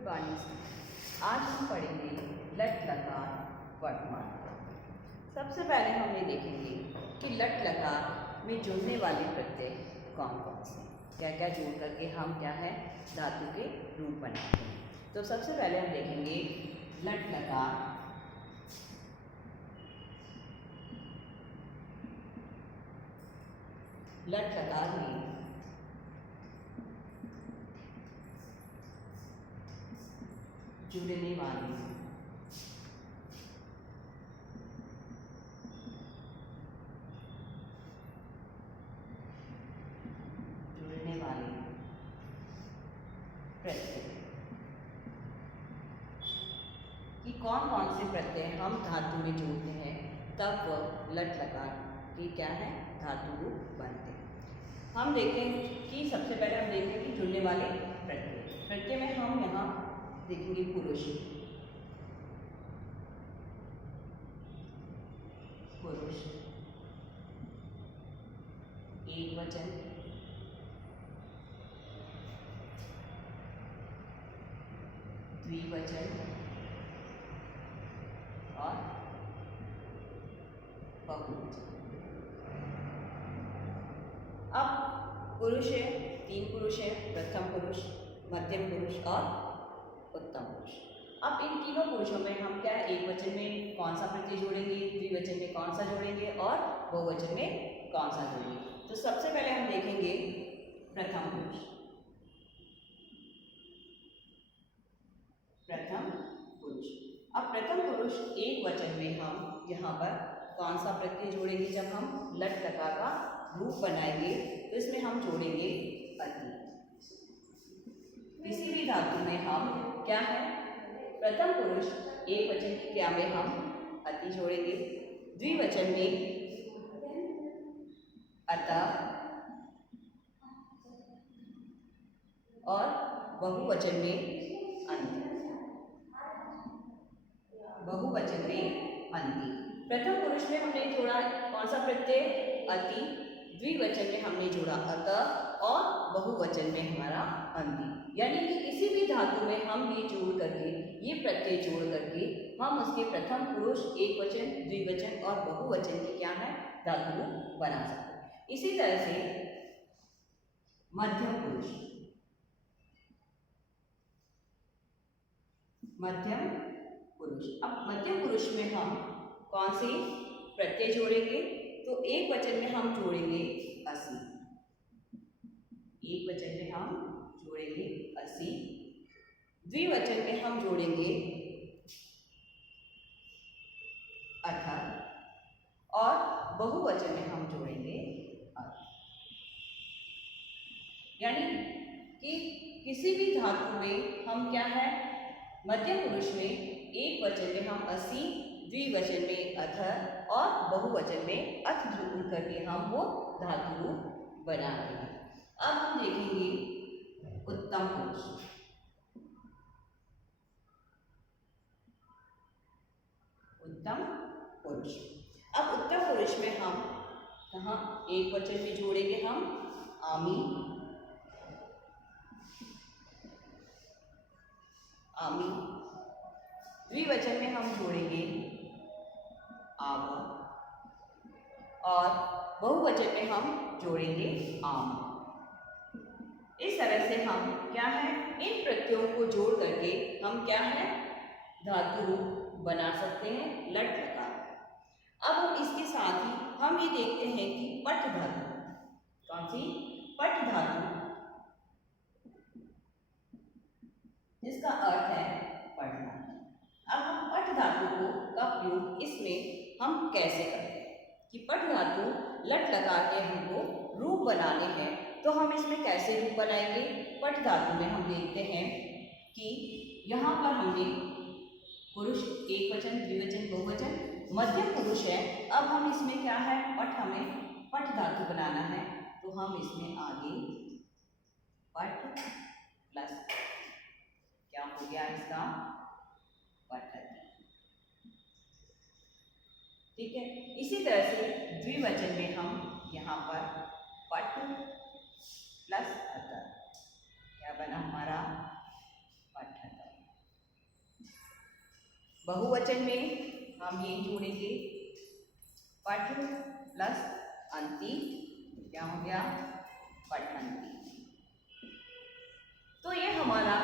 Good morning. आज हम पढ़ेंगे लट लकार वर्तमान। सबसे पहले हम ये देखेंगे कि लट लकार में जुड़ने वाले प्रत्यय कौन कौन से, क्या क्या जोड़ करके हम क्या है धातु के रूप बनाते हैं। तो सबसे पहले हम देखेंगे लट लकार। लट लकार में जुड़ने वाले प्रत्यय कि कौन कौन से प्रत्यय हम धातु में जोड़ते हैं तब वह लट लकार की क्या है धातु रूप बनते हैं। हम देखेंगे कि सबसे पहले हम देखेंगे कि जुड़ने वाले प्रत्यय में हम यहाँ देखेंगे पुरुष, एक वचन, द्विवचन और बहुवचन। अब पुरुष है, तीन पुरुष है, प्रथम पुरुष, मध्यम पुरुष और उत्तम पुरुष। अब इन तीनों पुरुषों में हम क्या एक वचन में कौन सा प्रत्यय जोड़ेंगे, द्विवचन में कौन सा जोड़ेंगे और बहुवचन में कौन सा जोड़ेंगे। तो सबसे पहले हम देखेंगे प्रथम पुरुष। अब प्रथम पुरुष एक वचन में हम यहाँ पर कौन सा प्रत्यय जोड़ेंगे, जब हम लट लकार का रूप बनाएंगे तो इसमें हम जोड़ेंगे अति। किसी भी धातु में हम क्या है प्रथम पुरुष एक वचन की क्रिया में हम अति जोड़ेंगे, द्विवचन में अतः और बहुवचन में अंति। बहुवचन में अंति। प्रथम पुरुष में हमने जोड़ा कौन सा प्रत्यय अति, द्विवचन में हमने जोड़ा अतः और बहुवचन में हमारा अंति। यानी कि किसी भी धातु में हम ये जोड़ करके ये प्रत्यय जोड़ करके हम उसके प्रथम पुरुष एक वचन, द्विवचन और बहुवचन की क्या है धातु रूप बना सकते हैं। इसी तरह से मध्यम पुरुष, मध्यम पुरुष। अब मध्यम पुरुष में हम कौन से प्रत्यय जोड़ेंगे, तो एक वचन में हम जोड़ेंगे असी, एक वचन में हम जोड़ेंगे असी, द्विवचन में हम जोड़ेंगे अठर और बहुवचन में हम जोड़ेंगे अठ। यानी कि किसी भी धातु में हम क्या है मध्यम पुरुष में एक वचन में हम असी, द्विवचन में अथर और बहुवचन में अथ जोड़ करके हम वो धातु रूप बनाते हैं। अब हम देखेंगे उत्तम पुरुष। उत्तम पुरुष। अब उत्तम पुरुष में हम कहाँ एक वचन में जोड़ेंगे हम आमी, आमी, द्विवचन में हम जोड़ेंगे आव और बहुवचन में हम जोड़ेंगे आम। इस तरह से हम क्या है इन प्रत्ययों को जोड़ करके हम क्या है धातु रूप बना सकते हैं लट लकार। अब हम इसके साथ ही हम ये देखते हैं कि पट धातु, कौन सी पट धातु, जिसका अर्थ है पढ़ना। अब हम पट धातु का प्रयोग इसमें हम कैसे करते हैं कि पट धातु लट लकार के हमको रूप बनाने हैं, तो हम इसमें कैसे रूप बनाएंगे। पट धातु में हम देखते हैं कि यहाँ पर हमने पुरुष एक वचन, द्विवचन, बहुवचन, मध्यम पुरुष है। अब हम इसमें क्या है पट, हमें पट धातु बनाना है, तो हम इसमें आगे पट प्लस क्या हो गया इसका पठति। ठीक है। इसी तरह से द्विवचन में हम यहाँ पर पट प्लस अतर क्या बना हमारा पठत। बहुवचन में हम ये जोड़ेंगे पठ प्लस अंति, क्या हो गया पठंती। तो ये हमारा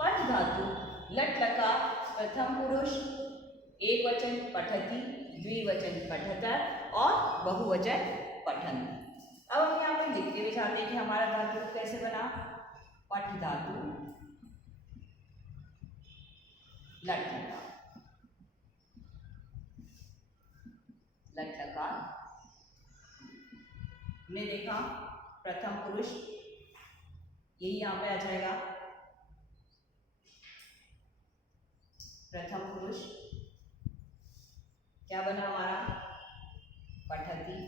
पठ धातु लट लकार प्रथम पुरुष, एक वचन पठती, द्विवचन पठतर और बहुवचन पठंती। अब हम यहाँ पर लिख के भी चाहते हैं कि हमारा धातु कैसे बना। पठ धातु लट लकार, लट लकार हमने देखा प्रथम पुरुष यही यहाँ पे आ जाएगा, प्रथम पुरुष क्या बना हमारा पठती,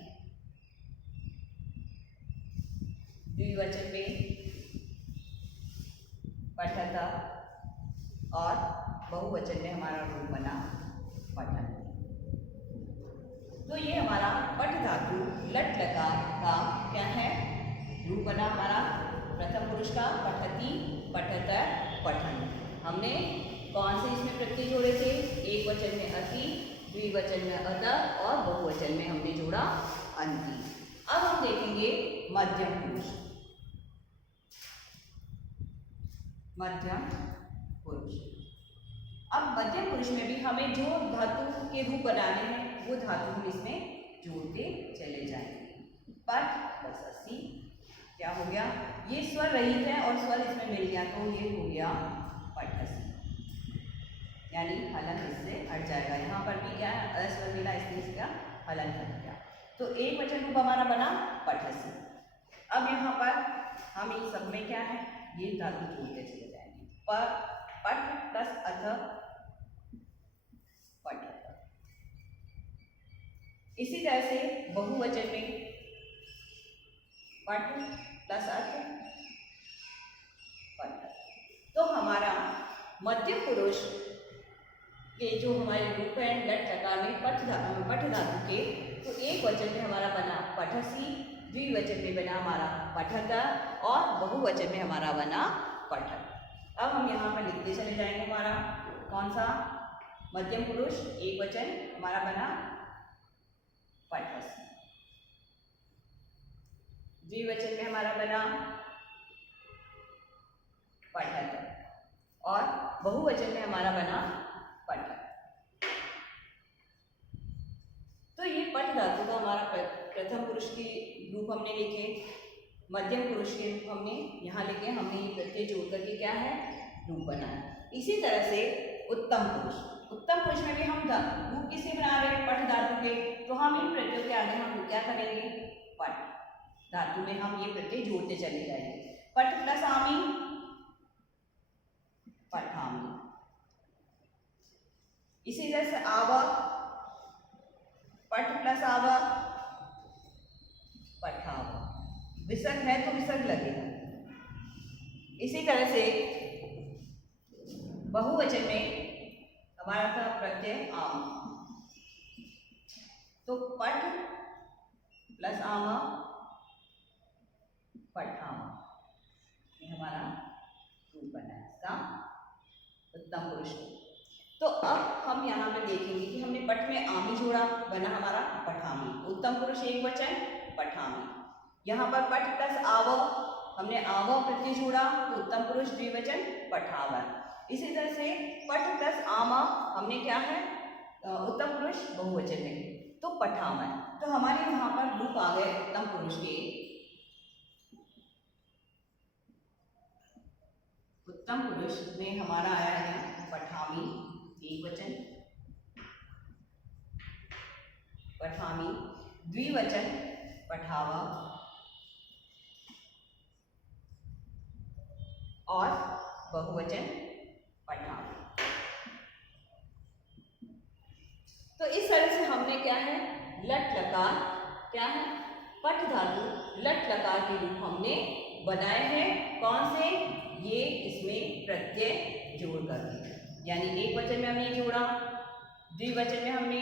द्विवचन में पठता और बहुवचन में हमारा रूप बना पठंती। तो ये हमारा पठ धातु लट लकार का क्या है रूप बना हमारा प्रथम पुरुष का पठती, पठतर, पठंती। हमने कौन से इसमें प्रत्यय जोड़े थे, एक वचन में अति, द्विवचन में अत और बहुवचन में हमने जोड़ा अंति। अब हम देखेंगे मध्यम पुरुष। मध्यम पुरुष, अब मध्यम पुरुष में भी हमें जो धातु के रूप बनाने हैं वो धातु हम इसमें जोड़ते चले जाएंगे। पठ प्लस अस्सी क्या हो गया, ये स्वर रहित है और स्वर इसमें मिल गया तो ये हो गया पठसी, यानी हलन इससे हट जाएगा। यहाँ पर भी क्या है अस्वर मिला इसलिए इसका हलन हट गया। तो एक वचन रूप हमारा बना पठसी। अब यहाँ पर हम इन सब में क्या है ये धातु जोड़ते चले जाएंगे। पठ प्लस अथ पठ। इसी तरह से बहुवचन में पठ प्लस अथ पठ। तो हमारा मध्य पुरुष के जो हमारे रूप हैं लट लकार में पठ धातु के, तो एक वचन में हमारा बना पठसी, द्विवचन में बना हमारा पठता और बहुवचन में हमारा बना पठक। अब हम यहाँ पर लिखते चले जाएंगे हमारा कौन सा मध्यम पुरुष, एक वचन हमारा बना पठसी, द्विवचन में हमारा बना पठक और बहुवचन में हमारा बना पठक। तो ये पठ धातु का हमारा प्रथम पुरुष के रूप हमने लिखे, मध्यम पुरुष के रूप हमने यहाँ लिखे, हमने ये प्रत्यय जोड़ करके क्या है रूप बनाया। इसी तरह से उत्तम पुरुष, उत्तम पुरुष में भी हम रूप किसे बना रहे हैं पठ धातु के, तो हम इन प्रत्ययों के आगे हम क्या करेंगे पठ धातु में हम ये प्रत्यय जोड़ते चले जाएंगे। पठ प्लस आमी पठामी, इसी तरह से आवा, पठ प्लस आवा पठावा, विसर्ग है तो विसर्ग लगेगा। इसी तरह से बहुवचन में हमारा था प्रत्यय आम, तो पठ प्लस आमा पठामा, ये हमारा रूप बना है इसका उत्तम पुरुष। तो अब हम यहाँ पे देखेंगे कि हमने पठ में आमी जोड़ा बना हमारा पठामी, उत्तम पुरुष एक वचन पठामी। यहाँ पर पठ प्लस आव हमने आव प्रत्यय जोड़ा तो उत्तम पुरुष द्विवचन पठावर। इसी तरह से पठ प्लस आमा हमने क्या है उत्तम पुरुष बहुवचन में तो पठामन। तो हमारे यहाँ पर रूप आ गए उत्तम पुरुष के। उत्तम पुरुष में हमारा आया है पठामी एक वचन, पठामी द्विवचन पठावा और बहुवचन पठावा। तो इस तरह से हमने क्या है लट लकार क्या है पठ धातु लट लकार के रूप हमने बनाए हैं। कौन से ये इसमें प्रत्यय जोड़ करके, यानी एक वचन में हमने जोड़ा, द्विवचन में हमने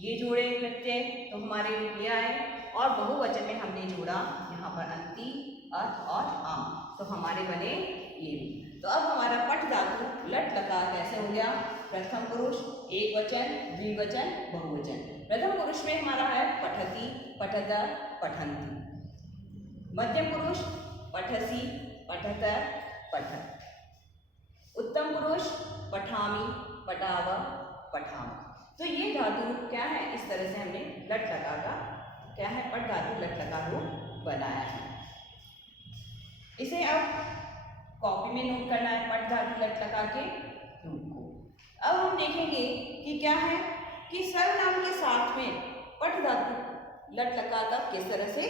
ये जोड़े प्रत्यय तो हमारे रूप ये आए, और बहुवचन में हमने जोड़ा यहाँ पर अंति, अर्थ और आम तो हमारे बने ये। तो अब हमारा पठ धातु लट लकार कैसे हो गया? प्रथम पुरुष, एक वचन, द्विवचन, बहुवचन। प्रथम पुरुष में हमारा है पठति, पठत, पठन्ति। मध्यम पुरुष पठसि, पठत, पठत्। उत्तम पुरुष पठामि, पठाव, पठाम। तो ये धातु क्या है? इस तरह से हमने लट लकार का क्या है? पट धातु लट लकार रूप बनाया है। इसे अब कॉपी में नोट करना है, पट धातु लट लकार के रूप को। अब हम देखेंगे कि क्या है कि सर्वनाम के साथ में पट धातु लट लकार का किस तरह से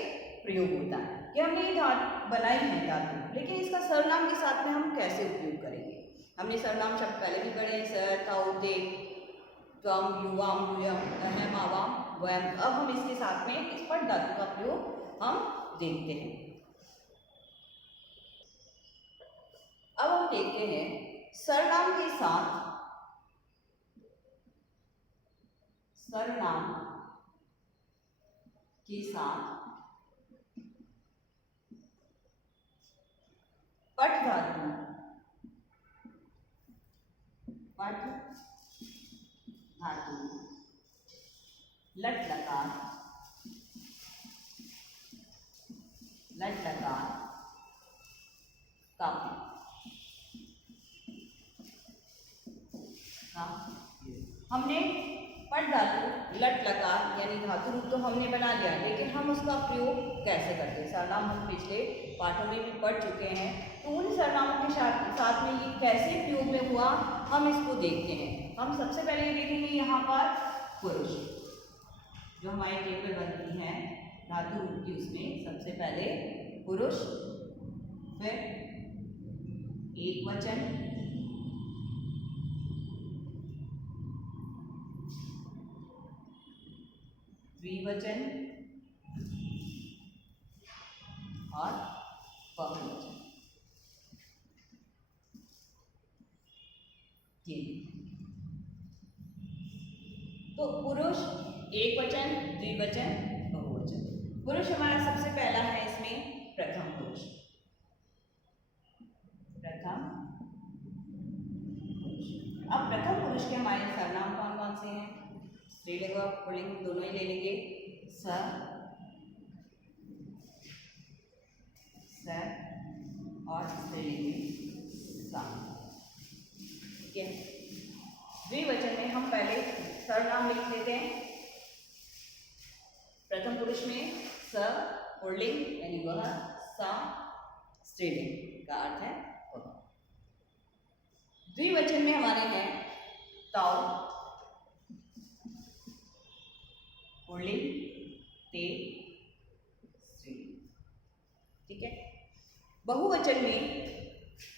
प्रयोग होता है। कि हमने ये धातु बनाई है धातु, लेकिन इसका सर्वनाम के साथ में हम कैसे उपयोग करेंगे? हमने सर्वनाम शब्द पहले भी पढ़े हैं, सर, ताऊ, ते, त्वम, युवाम, यूयम, अहम, आवाम, वयम। अब हम इसके साथ में इस पट धातु का प्रयोग हम देखते हैं। अब हम देखते हैं सर्वनाम के साथ पट धातु लट लकार का हमने पट धातु लट लकार यानी धातु रूप तो हमने बना लिया, लेकिन हम उसका प्रयोग कैसे करते हैं? सर्वनाम हम पिछले पाठों में भी पढ़ चुके हैं, तो उन सर्वनामों के साथ में ये कैसे प्रयोग में हुआ हम इसको देखते हैं। हम सबसे पहले देखेंगे यहाँ पर पुरुष, जो हमारी टेबल बनती है धातु रूप की, उसमें सबसे पहले पुरुष, फिर एक वचन, द्विवचन और बहुवचन। तो पुरुष, एक वचन, द्विवचन, बहुवचन। पुरुष हमारा सबसे पहला है इसमें प्रथम पुरुष। अब प्रथम पुरुष के हमारे सर्वनाम कौन कौन से हैं? स्त्रीलिंग और पुल्लिंग दोनों ही ले लेंगे। स और स्त्रीलिंग में सा। ठीक है। द्विवचन में हम पहले सर्वनाम लिख लेते हैं। प्रथम पुरुष में स पुल्लिंग यानी वह, सा स्त्रीलिंग का अर्थ है वह। द्विवचन में हमारे हैं ताऊ, पुल्लिंग, ते, स्त्रीलिंग। ठीक है। बहुवचन में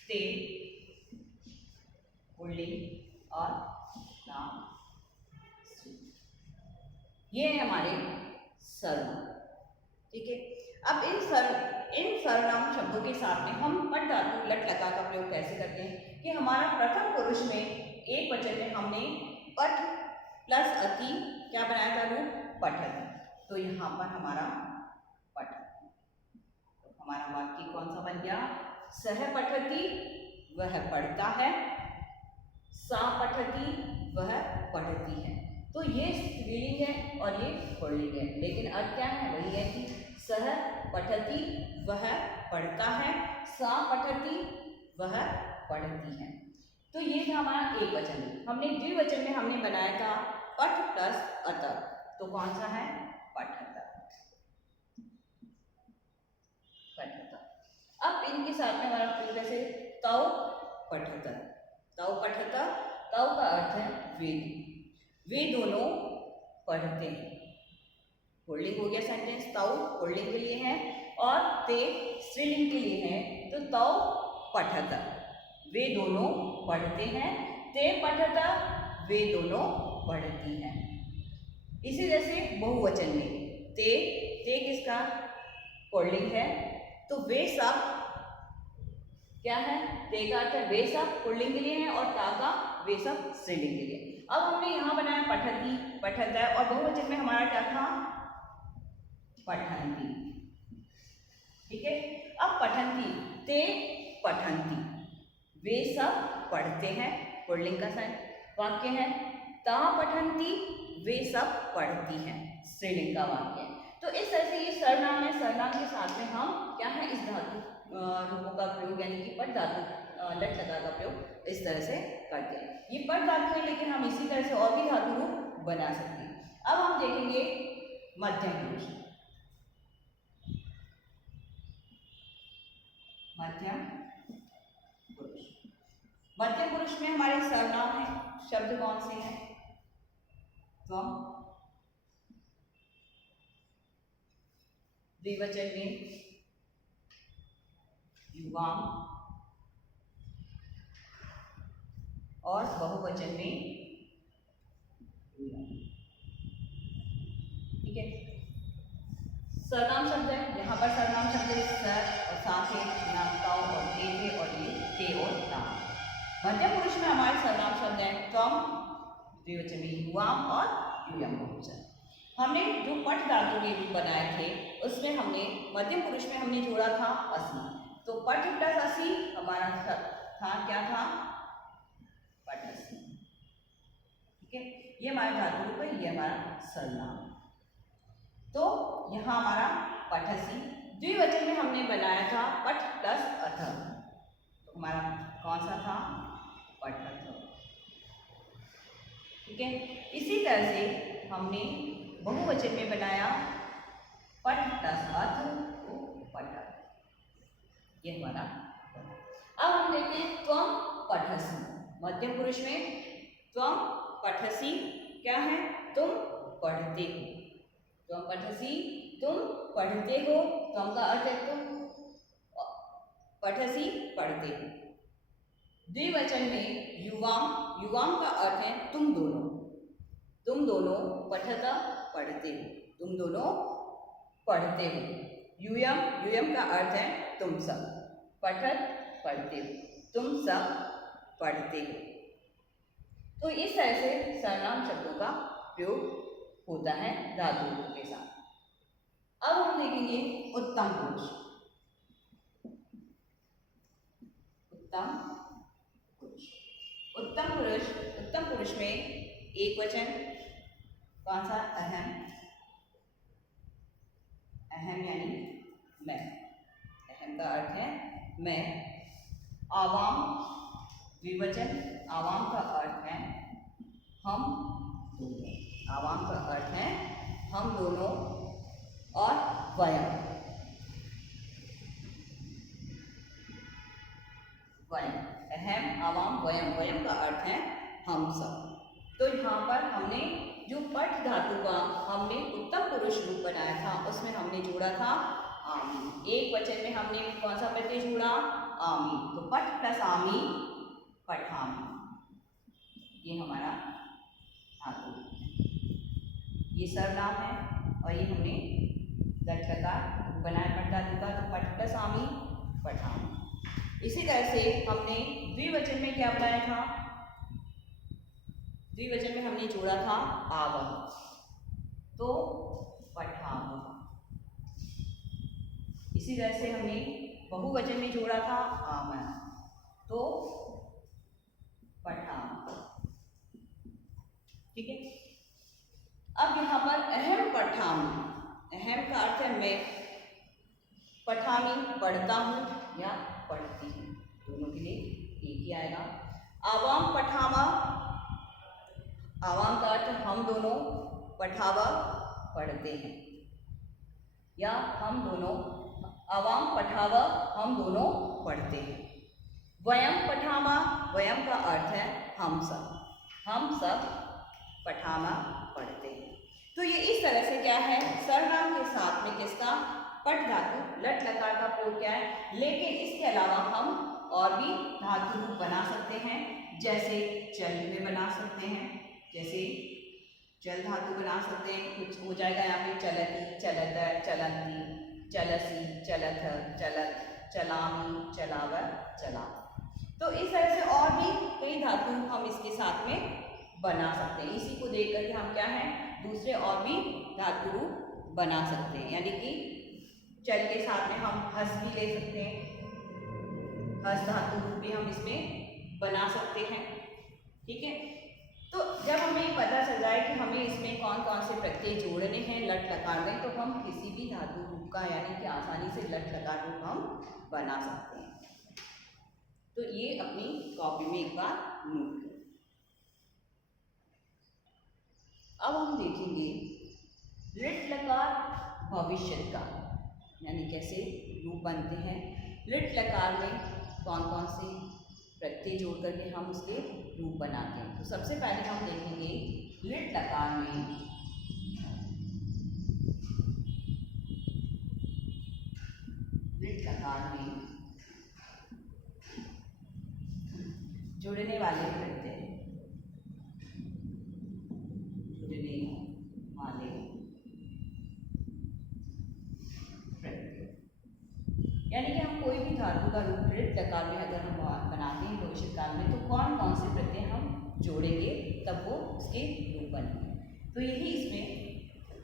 ते, पुल्लिंग और नाम, स्त्रीलिंग। ये है हमारे सर्वनाम। ठीक है। अब इन सर्वनाम शब्दों के साथ में हम पट धातु लट लकार का प्रयोग कैसे करते हैं? कि हमारा प्रथम पुरुष में एक वचन में हमने पठ प्लस अति क्या बनाया था? रूप पठति। तो यहाँ पर हमारा पठ, तो हमारा वाक्य कौन सा बन गया? सह पठति, वह पढ़ता है, सा पठति, वह पढ़ती है। तो ये स्त्रीलिंग है और ये पुल्लिंग है, लेकिन अर्थ क्या है? वही है कि सह पठति, वह पढ़ता है, सा पठति, वह पढ़ती है। तो ये था हमारा एक वचन। हमने द्विवचन में हमने बनाया था पठ प्लस अत, तो कौन सा है? पठत। अब इनके साथ में हमारा प्रयोग कैसे? तौ पठत, तौ पठत। तौ का अर्थ है वे दोनों पढ़ते हैं। पुल्लिंग हो गया सेंटेंस, तौ पुल्लिंग के लिए है और ते स्त्रीलिंग के लिए है। तो तौ पठत, वे दोनों पढ़ते हैं, ते पठत, वे दोनों पढ़ती हैं। इसी तरह से बहुवचन में ते किसका? पुल्लिंग है, तो वे सब क्या है? ते का अर्थ है वे सब पुल्लिंग के लिए है और ता का वे सब स्त्रीलिंग के लिए। अब हमने यहाँ बनाया पठती, पठत है, और बहुवचन में हमारा क्या था? पठन्ति। ठीक है। अब पठन्ति, ते पठन्ति, वे सब पढ़ते हैं, पुल्लिंग का वाक्य है। ता पठन्ति, वे सब पढ़ती हैं, स्त्रीलिंग का वाक्य है। तो इस तरह से ये सर्वनाम है, सर्वनाम के साथ में हम क्या है इस धातु रूपों का प्रयोग यानी कि पट धातु लट लगा का प्रयोग इस तरह से करते हैं। ये पट धातु है, लेकिन हम इसी तरह से और भी धातु रूप बना सकते हैं। अब हम देखेंगे मध्यम पुरुष। मध्यम पुरुष, मध्यम पुरुष में हमारे सर्वनाम है, शब्द कौन से हैं? त्वम, द्विवचन में युवाम और बहुवचन में यूयम्। ठीक है, सर्वनाम शब्द है, यहाँ पर सर्वनाम शब्द है सर और साथ है नामताओं और थे और ये और ता। मध्यम पुरुष में हमारे सर्वनाम शब्द है त्वम, द्विवचन में युवाम और यूयम् बहुवचन। हमने जो पट धातु के रूप बनाए थे उसमें हमने मध्यम पुरुष में हमने जोड़ा था असि। तो पट प्लस असि हमारा था क्या था? पटअसि। ठीक है, ये हमारा धातु रूप है, ये हमारा सर्वनाम। तो यहाँ हमारा पठसि। द्विवचन में हमने बनाया था पठ प्लस अथ, तो हमारा कौन सा था? पठथ। ठीक है, इसी तरह से हमने बहुवचन में बनाया पठ प्लस अथ, तो पठथ। ये हमारा। अब हम देखते हैं त्वम पठसि। मध्यम पुरुष में त्वम पठसि क्या है? तुम पढ़ते हो। त्वम पठसि, तुम पढ़ते हो। त्वम का अर्थ है तुम, पठसि पढ़ते हो। द्विवचन में युवाम, युवाम का अर्थ है तुम दोनों। तुम दोनों पठत पढ़ते हो, तुम दोनों पढ़ते हो। यूयम्, यूयम् का अर्थ है तुम सब। पठत पढ़ते हो, तुम सब पढ़ते हो। तो इस तरह से सर्वनाम शब्दों का प्रयोग होता है धातुओं के साथ। अब हम देखेंगे उत्तम पुरुष। उत्तम पुरुष, उत्तम पुरुष, उत्तम पुरुष में एक वचन कौन सा? अहम। अहम यानी मैं, अहम का अर्थ है मैं। आवाम, द्विवचन, आवाम का अर्थ है हम दोनों। आवाम का अर्थ है हम दोनों। और वयम्, वयम्, अहम, आवाम, वयम्, वयम् का अर्थ है हम सब। तो यहाँ पर हमने जो पठ धातु का हमने उत्तम पुरुष रूप बनाया था उसमें हमने जोड़ा था आमी। एक वचन में हमने कौन सा प्रत्यय जोड़ा? आमी। तो पठ प्लस आमी, पठामी। ये हमारा धातु, ये सर्वनाम है और ये हमने लट लकार बनाया पठ धातु का। तो पठ प्लस आमी, पठामी। इसी तरह से हमने द्विवचन में क्या बनाया था? द्विवचन में हमने जोड़ा था आवह, तो पठावह। इसी तरह से हमने बहुवचन में जोड़ा था आमः, तो पठामः। ठीक है, अब यहाँ पर अहम पठामि, अहम का अर्थ है मैं, पठामि पढ़ता हूँ या पढ़ती हूँ, दोनों के लिए एक ही आएगा। आवाम पठामा, आवाम का अर्थ हम दोनों, पठावा पढ़ते हैं या हम दोनों, आवाम पठावा हम दोनों पढ़ते हैं। वयम् पठामा, वयम् का अर्थ है हम सब पठामा पढ़ते हैं। तो ये इस तरह से क्या है, सर्वनाम के साथ में किसका? पठ धातु लट लकार का प्रयोग क्या है। लेकिन इसके अलावा हम और भी धातु रूप बना सकते हैं, जैसे चल में बना सकते हैं, जैसे चल धातु बना सकते हैं। कुछ हो जाएगा यहाँ पे चलती, चलत, चलंती, चलसी, चलथ, चलत, चलामी, चलावर, चला। तो इस तरह से और भी कई धातु हम इसके साथ में बना सकते हैं। इसी को देख करके हम क्या है दूसरे और भी धातु रूप बना सकते हैं। यानी कि चल के साथ में हम हंस भी ले सकते हैं, हस्त धातु रूप भी हम इसमें बना सकते हैं। ठीक है, तो जब हमें पता चल जाए कि हमें इसमें कौन कौन से प्रत्यय जोड़ने हैं लट लकार में, तो हम किसी भी धातु रूप का यानी कि आसानी से लट लकार रूप हम बना सकते हैं। तो ये अपनी कॉपी में एक बार नोट करें। अब हम देखेंगे लिट लकार भविष्य काल, यानी कैसे रूप बनते हैं। लिट लकार में कौन कौन से प्रत्यय जोड़ करके हम उसके रूप बनाते हैं। तो सबसे पहले हम देखेंगे लिट लकार में जुड़ने वाले प्रत्यय, यानी कि हम कोई भी धातु का रूप लिट लकार में अगर हम बनाते हैं भविष्य काल में, तो कौन कौन से प्रत्यय हम जोड़ेंगे तब वो उसके रूप बनेंगे। तो यही इसमें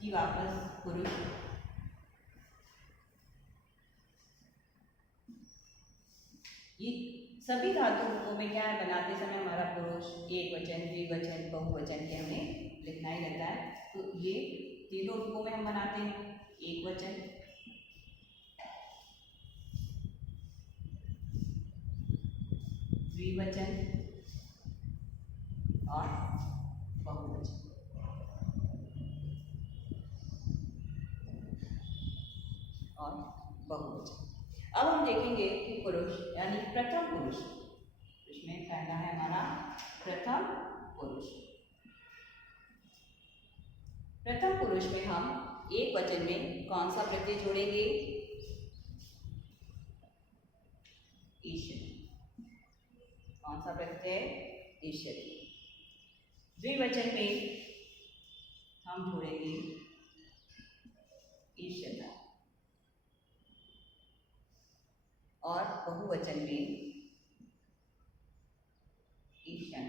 कि वापस पुरुष, ये सभी धातु रूपों में क्या है, बनाते समय हमारा पुरुष, एक वचन, द्विवचन, बहुवचन के हमें लिखना ही रहता है। तो ये तीनों रूपों में हम बनाते हैं, एक वचन, द्विवचन और बहुवचन। अब हम देखेंगे कि पुरुष यानी प्रथम पुरुष, इसमें पहला है हमारा प्रथम पुरुष। प्रथम पुरुष में हम एक वचन में कौन सा प्रत्यय जोड़ेंगे, ईशति। कौन सा प्रत्यय, ईशति। द्विवचन में हम जोड़ेंगे ईशता और बहुवचन में ईशन।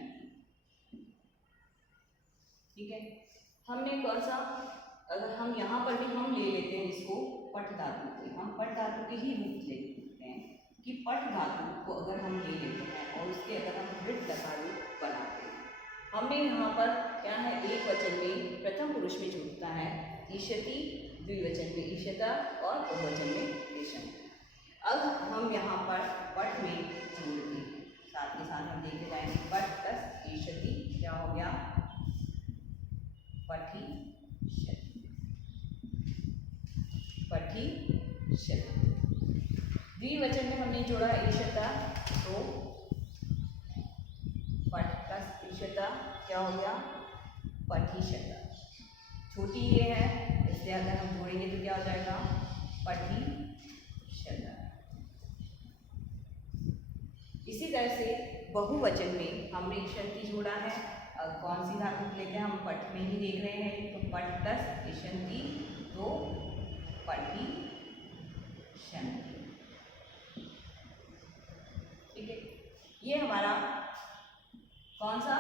ठीक है, हमने कौन सा, अगर हम यहाँ पर भी हम ले लेते हैं इसको पट धातु से, हम पट धातु के ही रूप ले लेते हैं कि पट धातु को अगर हम ले लेते हैं और उसके अगर हम लिट लकार रूप बनाते हैं। हमने यहाँ पर क्या है, एक वचन में प्रथम पुरुष में जुड़ता है ईशति, द्विवचन में ईशता और बहुवचन में ईशन। अब हम यहाँ पर पट में जोड़ते हैं, साथ के साथ हम देखते जाएंगे पट प्लस ईशति क्या हो गया, पठी शति, पठी शति। द्विवचन में हमने जोड़ा ईशता, तो पट प्लस ईशता क्या हो गया, पठीशता। छोटी ये है, इसलिए अगर हम जोड़ेंगे तो क्या हो जाएगा, पठीशता। इसी तरह से बहुवचन में हमने ईशंति जोड़ा है। अब कौन सी धातु लेते हैं, हम पट में ही देख रहे हैं, तो पट प्लस ईशंति तो पठी शंति। ठीक है, ये हमारा कौन सा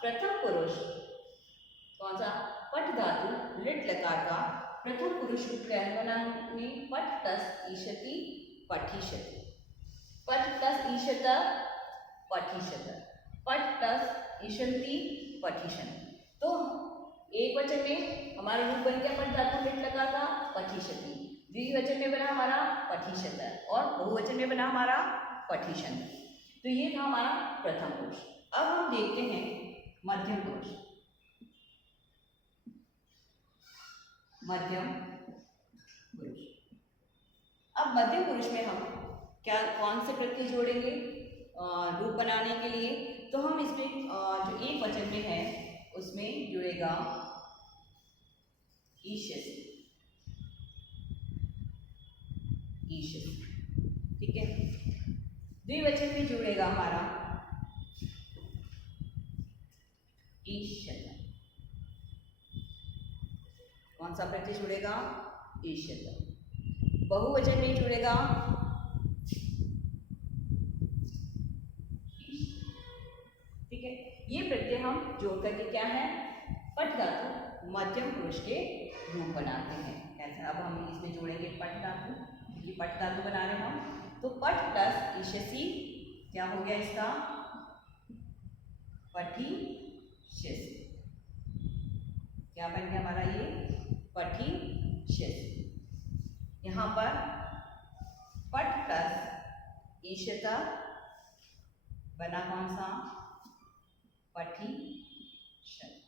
प्रथम पुरुष, कौन सा पट धातु लिट लकार का प्रथम पुरुष रूप कैसे बनाने, पट प्लस ईशति पठीशति, पट प्लस ईशता पठीशता, पट प्लस ईशंति पठीशंति। तो एक वचन में हमारा रूप बन गया पट धातु लिट लकार का पठीशति, द्विवचन में बना हमारा पठीशता और बहुवचन में बना हमारा पठीशंति। तो ये था हमारा प्रथम पुरुष। अब हम देखते हैं मध्यम पुरुष। मध्यम पुरुष, अब मध्यम पुरुष में हम क्या कौन से प्रत्यय जोड़ेंगे रूप बनाने के लिए, तो हम इसमें जो एक वचन में है उसमें जुड़ेगा ईशसि, ईशसि। ठीक है, द्विवचन में जुड़ेगा हमारा ईशता। कौन सा प्रत्यय जुड़ेगा, ईशता। बहुवचन में जुड़ेगा, ठीक है। ये प्रत्यय हम जोड़ करके क्या है, पट धातु मध्यम पुरुष के रूप बनाते हैं। ऐसा अब हम इसमें जोड़ेंगे पट धातु, ये पट धातु बना रहे हैं हम, तो पठ प्लस ईशसी क्या हो गया इसका? पठीष्यसि। क्या बन गया हमारा ये? पठीष्यसि। यहाँ पर पठ प्लस ईशता बना कौन सा? पठीषत्।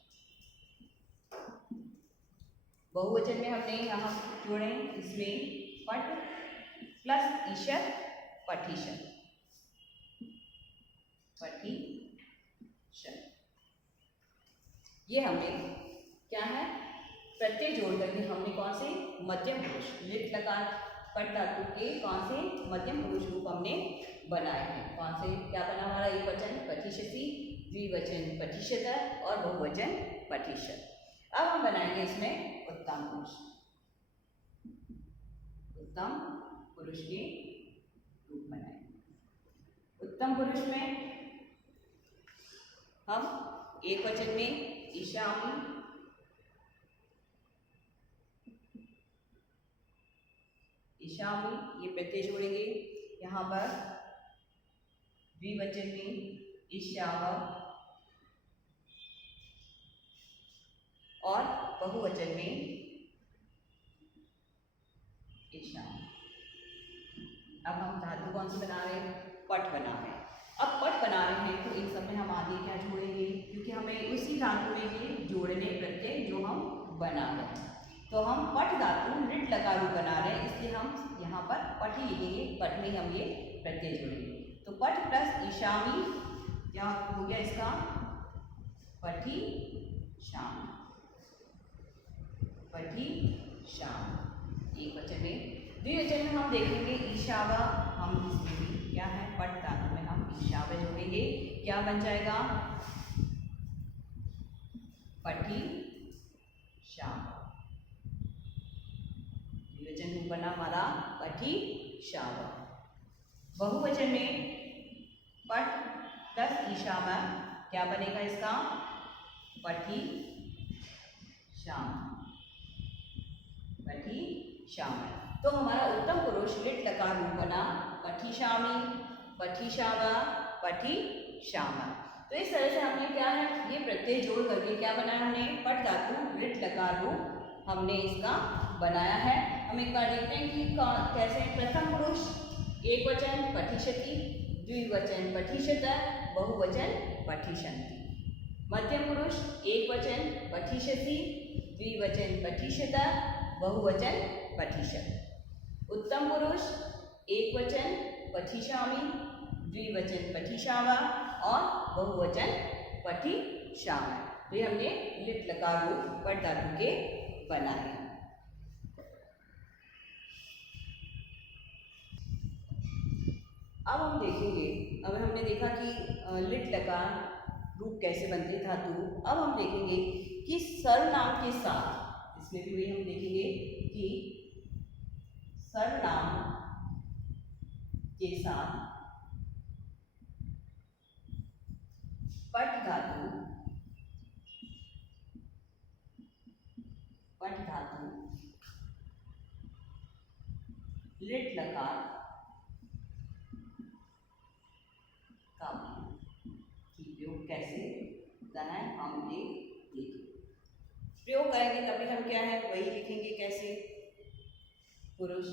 बहुवचन में हमने यहाँ जोड़े, इसमें पठ प्लस ईशत पठीषत्, पठीषत्। ये हमने क्या है? प्रत्यय जोड़ करके हमने कौन से? मध्यम पुरुष लिट लकार पठ धातु के कौन से मध्यम पुरुष रूप हमने बनाए हैं? कौन से? क्या बना हमारा? एक वचन पठीष्यसि, द्विवचन पठीष्यत और बहुवचन पठीष्यत्। अब हम बनाएंगे इसमें उत्तम पुरुष। उत्तम पुरुष के रूप बनाएंगे। उत्तम पुरुष में हम एक वचन में ईशामि, ईशामि ये प्रत्यय जोड़ेंगे। यहाँ पर द्विवचन में ईशाव और बहुवचन में ईशाम। अब हम धातु कौन सी बना रहे हैं? पठ बना रहे हैं। अब पठ बना रहे हैं तो इन सब में हम आगे क्या जोड़ेंगे? क्योंकि हमें उसी धातु में ये जोड़ने प्रत्यय जो हम बना रहे हैं, तो हम पठ धातु लिट लकार रूप बना रहे हैं, इसलिए हम यहाँ पर पठ ही लिखेंगे। पठ में हम ये प्रत्यय जोड़ेंगे। तो पठ प्लस ईशामी क्या हो गया इसका? पठीषामि, पठीषामि एक वचन में। द्विवचन में हम देखेंगे ईशावा, हम इसमें भी क्या है? पठ धातु में हम ईशावा जोड़ेंगे। क्या बन जाएगा? पठीषावा। द्विवचन रूप बना हमारा पठीषावा। बहुवचन में पठ प्लस ईशावा क्या बनेगा इसका? पठीषामि, पठीषामि। तो हमारा उत्तम पुरुष लिट लकार रूप बना पठीषामि, पठीषावा, पठीषामि। तो इस तरह से हमने क्या है? ये प्रत्यय जोड़ करके क्या बनाया हमने? पठ धातु लिट लकार रूप हमने इसका बनाया है। हम एक बार देखते हैं कि कैसे। प्रथम पुरुष एक वचन पठिष्यति, द्विवचन पठिष्यत, बहुवचन पठिष्यन्ति। मध्यम पुरुष एक वचन पठिष्यसि, द्विवचन पठिष्यत, बहुवचन पठिष्यत्। उत्तम पुरुष एक वचन पठीषामि, द्विवचन पठीषावा और बहुवचन पठीषामि। तो ये हमने लिट लकार रूप पठ धातु के बनाए। अब हम देखेंगे, अब हमने देखा कि लिट लकार रूप कैसे बनते धातु। अब हम देखेंगे कि सर्वनाम के साथ, इसमें भी वही हम देखेंगे कि सर्वनाम के साथ पठ धातु, पठ धातु लिट लकार का प्रयोग कैसे करना है हम ये देखेंगे। प्रयोग करेंगे तभी हम क्या है वही लिखेंगे। कैसे? पुरुष,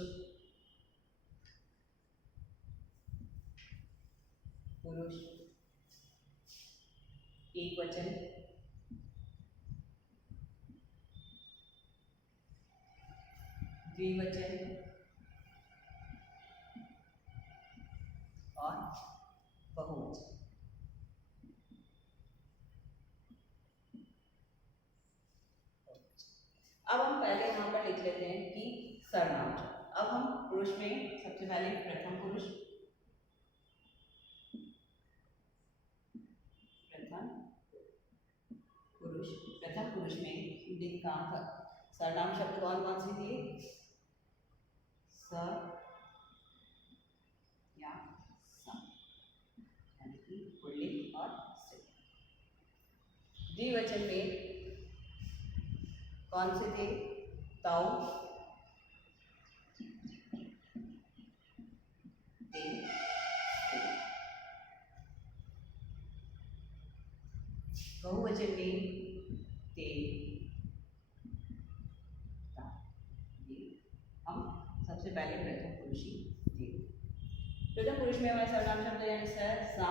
पुरुष एक वचन, द्विवचन और बहुवचन। अब हम पहले यहाँ पर लिख लेते हैं कि सर्वनाम। अब हम पुरुष में सबसे पहले प्रथम पुरुष, प्रथम पुरुष, प्रथम पुरुष में लिखा सर्वनाम शब्द कौन कौन से दिए? स या सा, यानी कि पुल्लिंग और स्त्रीलिंग। द्विवचन में कौन से थे? तौ, ते, बहुवचन में ते ता। ये हम सबसे पहले प्रथम पुरुष ही देखें। प्रथम पुरुष में हमारे सर्वनाम शब्द यानी स, सा,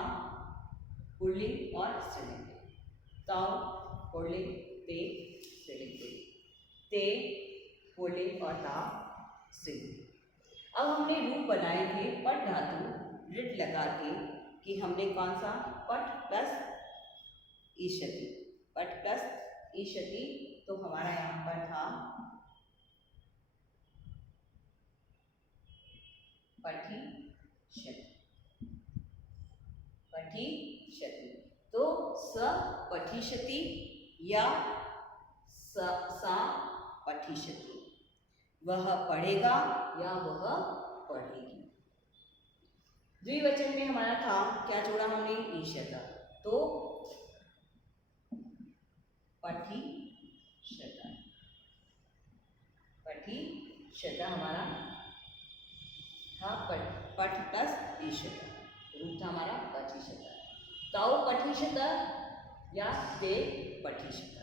पुल्लिंग और स्त्रीलिंग। ताऊ पुल्लिंग, ते स्त्रीलिंग, ते पुल्लिंग और ता स्त्रीलिंग। अब हमने रूप बनाए थे पट धातु रिट लगा के कि हमने कौन सा पट प्लस ईशति, पट प्लस ईशति। तो हमारा यहाँ पर था पठी शति, पठी शति। तो स पठिष्यति या सा पठिष्यति, वह पढ़ेगा या वह पढ़ेगी। द्विवचन में हमारा था क्या जोड़ा हमने ईशत, तो पठिष्यत, पठिष्यत हमारा था पठ प्लस ईशत, रूप था हमारा पठिष्यत। ताऊ पठिष्यत या ते पठिष्यत।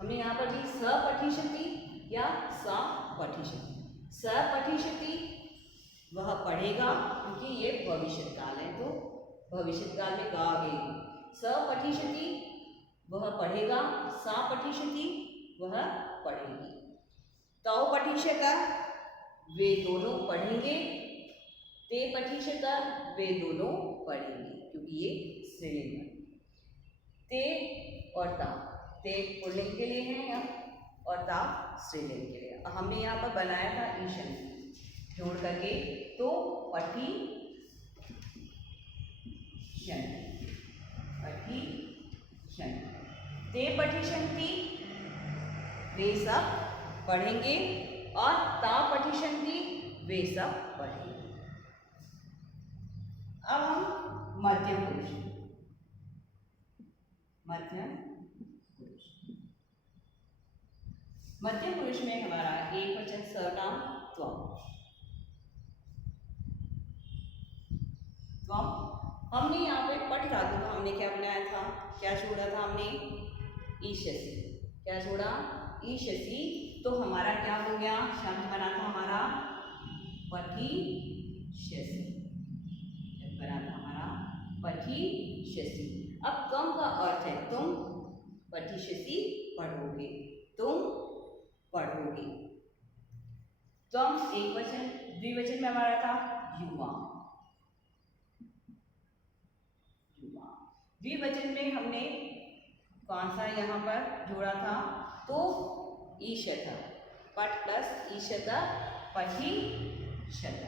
हमने यहाँ पर भी स पठिष्यति या सा पठिष्यति। स पठिष्यति वह पढ़ेगा, क्योंकि ये भविष्य काल है तो भविष्य काल में गा गई। स पठिष्यति वह पढ़ेगा, सा पठिष्यति वह पढ़ेगी। तौ पठिष्यत वे दोनों पढ़ेंगे, ते पठिष्यत वे दोनों पढ़ेंगे, क्योंकि ये स्त्रीलिंग है। ते और ता, ते पुल्लिंग के लिए है और ता स्त्रीलिंग के लिए। हमने यहाँ पर बनाया था ईशन जोड़ करके, तो पठिष्यन्, पठिष्यन्। ते पठिष्यन्ति वे सब पढ़ेंगे और ता पठिष्यन्ति वे सब पढ़ेंगे। अब हम मध्यम पुरुष, मध्यम पुरुष, मध्यम पुरुष में हमारा एक वचन सर्वनाम त्वम। त्वम हमने यहाँ पे पट धातु का हमने क्या बनाया था, क्या जोड़ा था हमने ईशसी, क्या जोड़ा ईशसी। तो हमारा क्या हो गया, शब्द बना था हमारा पठिष्यसि, बना था हमारा पठिष्यसि। अब त्वम का अर्थ है तुम, पठिष्यसि पढ़ोगे, तुम पढ़ोगे। त्वम एक वचन, द्विवचन में हमारा था युवा, युवा। द्विवचन में हमने कौन सा यहाँ पर जोड़ा था, तो ईशत, पट प्लस ईशत, पठिष्यत,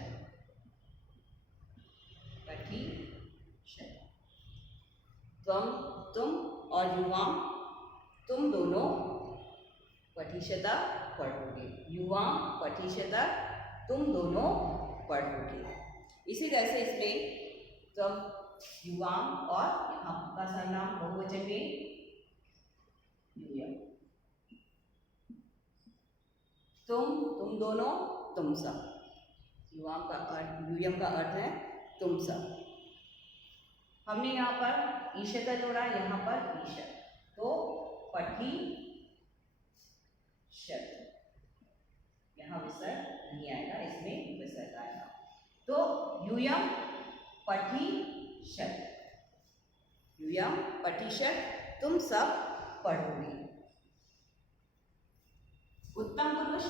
पठिष्यत। त्वम तुम और युवाम तुम दोनों पठिष्यत पढ़ोगे, युवाम पठिष्यत तुम दोनों पढ़ोगे। इसी तरह से इसमें त्वम युवाम और यहाँ का सर्वनाम बहुवचन में यूयम, तुम दोनों तुम सब। युवाम का अर्थ, यूयम का अर्थ है तुम सब। हमने यहाँ पर ईशत जोड़ा, यहाँ पर ईशत, तो पठिष्यत, यहाँ विसर्ग नहीं आएगा, इसमें विसर्ग आएगा। तो यूयम पठिष्यत, यूयम पठिष्यत तुम सब पढ़ोगे। उत्तम पुरुष,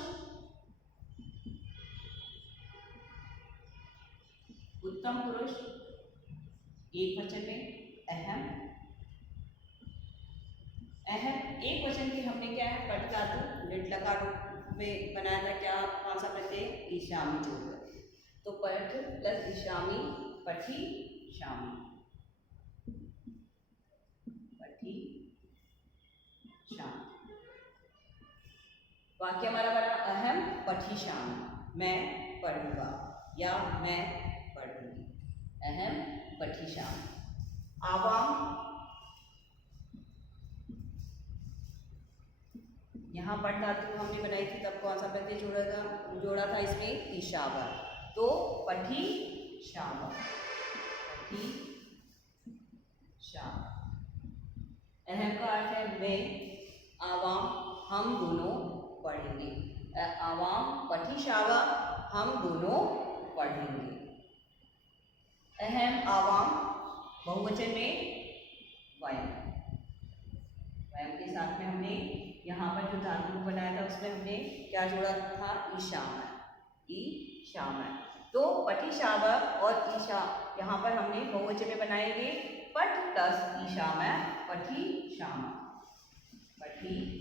उत्तम पुरुष एक वचन में अहम, अहम एक वचन की हमने क्या है पट धातु लिट लकार में बनाया था, क्या कौन सा प्रत्यय ईशामी जोड़ करके, तो पठ प्लस ईशामी पठिष्यामि, पठिष्यामि। वाक्य हमारा बना अहम पठिष्यामि, मैं पढ़ूंगा या मैं पढ़ूंगी, अहम पठिष्यामि। आवाम, यहाँ पट धातु हमने बनाई थी तब कौन सा प्रत्यय जोड़ा था इसमें ईशावर, तो पठिष्यामः, पठिष्यामः। अहम अहम का अर्थ है मैं, आवाम, हम दोनों पढ़ेंगे। आवाम पठिशावा, हम दोनों पढ़ेंगे। अहम, आवाम, बहुवचन में वयम। वयम के साथ में हमने यहाँ पर जो धातु बनाया था उसमें हमने क्या जोड़ा था, ईशामय, ईशामय। तो पठिशावा और ईशा यहाँ पर हमने बहुवचन में बनाएंगे, पठ प्लस ईशामय, पठिशामय, पठिशामय,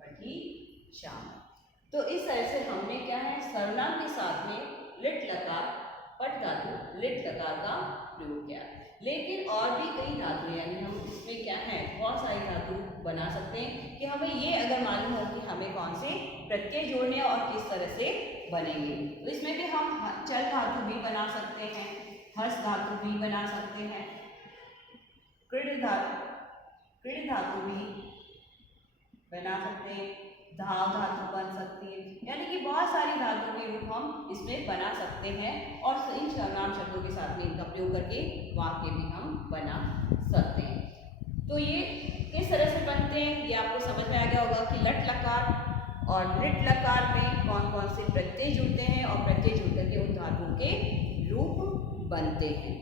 पठिशामय। तो इस तरह से हमने क्या है, सर्वनाम के साथ में लिट लकार, पट धातु लिट लकार का प्रयोग किया। लेकिन और भी कई धातु यानी हम इसमें क्या है, बहुत सारी धातु बना सकते हैं कि हमें ये अगर मालूम हो कि हमें कौन से प्रत्यय जोड़ने और किस तरह से बनेंगे। तो इसमें भी हम चल धातु भी बना सकते हैं, हर्ष धातु भी बना सकते हैं, क्रीड धातु भी बना सकते हैं, धाव धातु बन सकती है, यानी कि बहुत सारी धातु के रूप हम इसमें बना सकते हैं और इन सर्वनाम शब्दों के साथ में इनका प्रयोग करके वाक्य भी हम बना सकते हैं। तो ये किस तरह से बनते हैं ये आपको समझ में आ गया होगा कि लट लकार और लिट लकार में कौन कौन से प्रत्यय जुड़ते हैं और प्रत्यय जुड़ करके उन धातुओं के रूप बनते हैं।